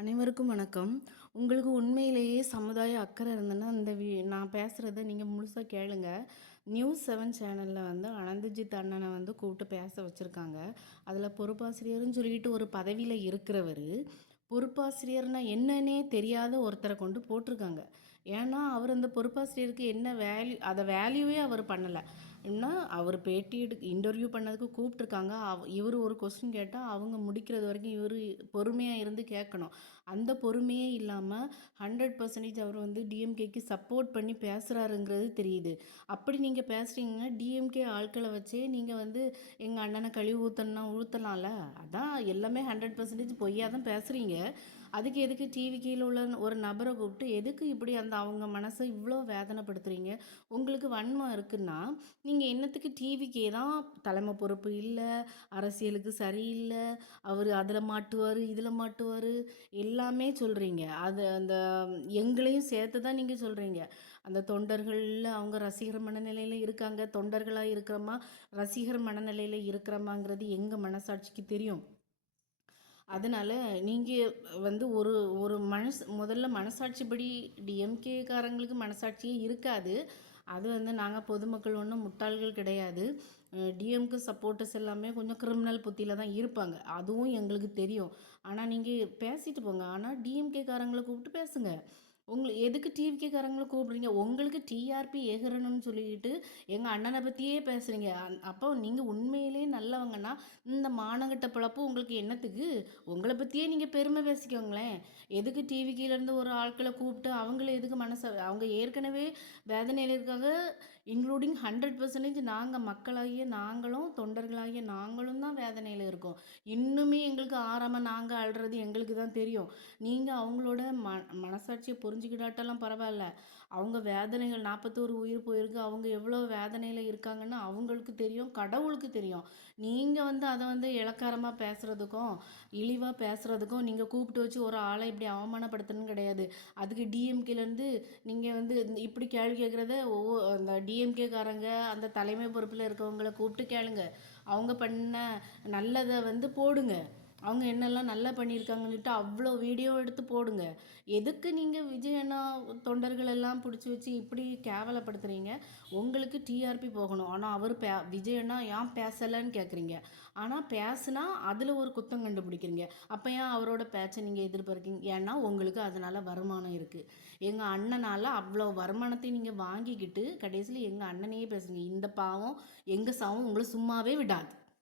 அனைவருக்கும் வணக்கம். உங்களுக்கு உண்மையிலேயே சமுதாய அக்கறை இருந்ததுன்னா அந்த வி நான் பேசுகிறத நீங்கள் முழுசாக கேளுங்க. நியூஸ் செவன் சேனலில் வந்து அனந்தஜித் அண்ணனை வந்து கூப்பிட்டு பேச வச்சுருக்காங்க. அதில் பொறுப்பாசிரியர்னு சொல்லிட்டு ஒரு பதவியில் இருக்கிறவர் பொறுப்பாசிரியர்னா என்னன்னே தெரியாத ஒருத்தரை கொண்டு போட்டிருக்காங்க. ஏன்னா அவர் அந்த பொறுப்பாசிரியருக்கு என்ன வேல்யூ அதை வேல்யூவே அவர் பண்ணலை. என்ன? அவர் பேட்டி எடு இன்டர்வியூ பண்ணதுக்கு கூப்பிட்ருக்காங்க அவ இவர் ஒரு கொஸ்டின் கேட்டால் அவங்க முடிக்கிறது வரைக்கும் இவர் பொறுமையாக இருந்து கேட்கணும் அந்த பொறுமையே இல்லாமல் ஹண்ட்ரட் பர்சன்டேஜ் அவர் வந்து டிஎம்கேக்கு சப்போர்ட் பண்ணி பேசுகிறாருங்கிறது தெரியுது. அப்படி நீங்கள் பேசுகிறீங்கன்னா டிஎம்கே ஆட்களை வச்சே நீங்கள் வந்து எங்கள் அண்ணனை கழிவு ஊற்றணும்னா ஊற்றலாம்ல அதான் எல்லாமே ஹண்ட்ரட் பர்சன்டேஜ் பொய்யாக தான் பேசுகிறீங்க அதுக்கு எதுக்கு டிவி கீழே உள்ள ஒரு நபரை கூப்பிட்டு எதுக்கு இப்படி அந்த அவங்க மனசை இவ்வளோ வேதனைப்படுத்துகிறீங்க உங்களுக்கு வன்மம் இருக்குன்னா நீங்கள் நீங்கள் என்னத்துக்கு டிவிக்கே தான் தலைமை பொறுப்பு இல்லை அரசியலுக்கு சரியில்லை அவர் அதில் மாட்டுவார் இதில் மாட்டுவார் எல்லாமே சொல்கிறீங்க அது அந்த எங்களையும் சேர்த்து தான் நீங்கள் சொல்கிறீங்க அந்த தொண்டர்களில் அவங்க ரசிகர் மனநிலையில் இருக்காங்க. தொண்டர்களாக இருக்கிறோமா ரசிகர் மனநிலையில் இருக்கிறோமாங்கிறது எங்கள் மனசாட்சிக்கு தெரியும். அதனால் நீங்கள் வந்து ஒரு ஒரு மனசு முதல்ல மனசாட்சிப்படி டிஎம்கேக்காரங்களுக்கு மனசாட்சியே இருக்காது. அது வந்து நாங்கள் பொதுமக்கள் ஒன்றும் முட்டாள்கள் கிடையாது. டிஎம்கு சப்போர்ட்டர்ஸ் எல்லாமே கொஞ்சம் கிரிமினல் புத்தியில் தான் இருப்பாங்க. அதுவும் எங்களுக்கு தெரியும். ஆனால் நீங்கள் பேசிட்டு போங்க. ஆனால் டிஎம்கேக்காரங்களை கூப்பிட்டு பேசுங்க. உங்களை எதுக்கு டிவிக்கேக்காரங்களை கூப்பிடுறீங்க? உங்களுக்கு டிஆர்பி ஏகிறணும்னு சொல்லிட்டு எங்கள் அண்ணனை பற்றியே பேசுகிறீங்க அப்போ நீங்கள் உண்மையிலே நல்லவங்கன்னா இந்த மானங்கட்ட பிழப்பு உங்களுக்கு என்னத்துக்கு? உங்களை பற்றியே நீங்கள் பெருமை பேசிக்கோங்களேன். எதுக்கு டிவிக்கிலேருந்து ஒரு ஆட்களை கூப்பிட்டு அவங்கள எதுக்கு மனசை அவங்க ஏற்கனவே வேதனையில் இருக்காங்க. இன்க்ளூடிங் ஹண்ட்ரட் பர்சன்டேஜ் நாங்கள் மக்களாகிய நாங்களும் தொண்டர்களாகிய வேதனையில் இருக்கோம். இன்னுமே எங்களுக்கு ஆறாமல் நாங்கள் அழுறது எங்களுக்கு தான் தெரியும். நீங்கள் அவங்களோட ம மனசாட்சியை புரிஞ்சுக்கிட்டாட்டெல்லாம் பரவாயில்ல. அவங்க வேதனைகள் நாற்பத்தோரு உயிர் போயிருக்கு. அவங்க எவ்வளோ வேதனையில் இருக்காங்கன்னு அவங்களுக்கு தெரியும் கடவுளுக்கு தெரியும். நீங்கள் வந்து அதை வந்து இலக்காரமாக பேசுகிறதுக்கும் இழிவாக பேசுகிறதுக்கும் நீங்கள் கூப்பிட்டு வச்சு ஒரு ஆளை இப்படி அவமானப்படுத்தணும்னு கிடையாது. அதுக்கு டிஎம்கேலேருந்து நீங்கள் வந்து இப்படி கேள்வி கேட்குறத ஒவ்வொரு அந்த டிஎம்கேக்காரங்க அந்த தலைமை பொறுப்பில் இருக்கவங்கள கூப்பிட்டு கேளுங்க. அவங்க பண்ண நல்லதை வந்து போடுங்க. அவங்க என்னெல்லாம் நல்லா பண்ணியிருக்காங்கன்னுட்டு அவ்வளோ வீடியோ எடுத்து போடுங்க. எதுக்கு நீங்கள் விஜய் அண்ணா தொண்டர்கள் எல்லாம் பிடிச்சி வச்சு இப்படி கேவலப்படுத்துகிறீங்க உங்களுக்கு டிஆர்பி போகணும். ஆனால் அவர் பே விஜய் அண்ணா ஏன் பேசலைன்னு கேட்குறீங்க ஆனால் பேசுனா அதில் ஒரு குத்தம் கண்டுபிடிக்கிறீங்க. அப்போ ஏன் அவரோட பேச்சை நீங்கள் எதிர்பார்க்கீங்க? ஏன்னா உங்களுக்கு அதனால் வருமானம் இருக்குது எங்கள் அண்ணனால் அவ்வளோ வருமானத்தை நீங்கள் வாங்கிக்கிட்டு கடைசியில் எங்கள் அண்ணனையே பேசுகிறீங்க இந்த பாவம் எங்கள் சாவும் உங்களை சும்மாவே விடாது.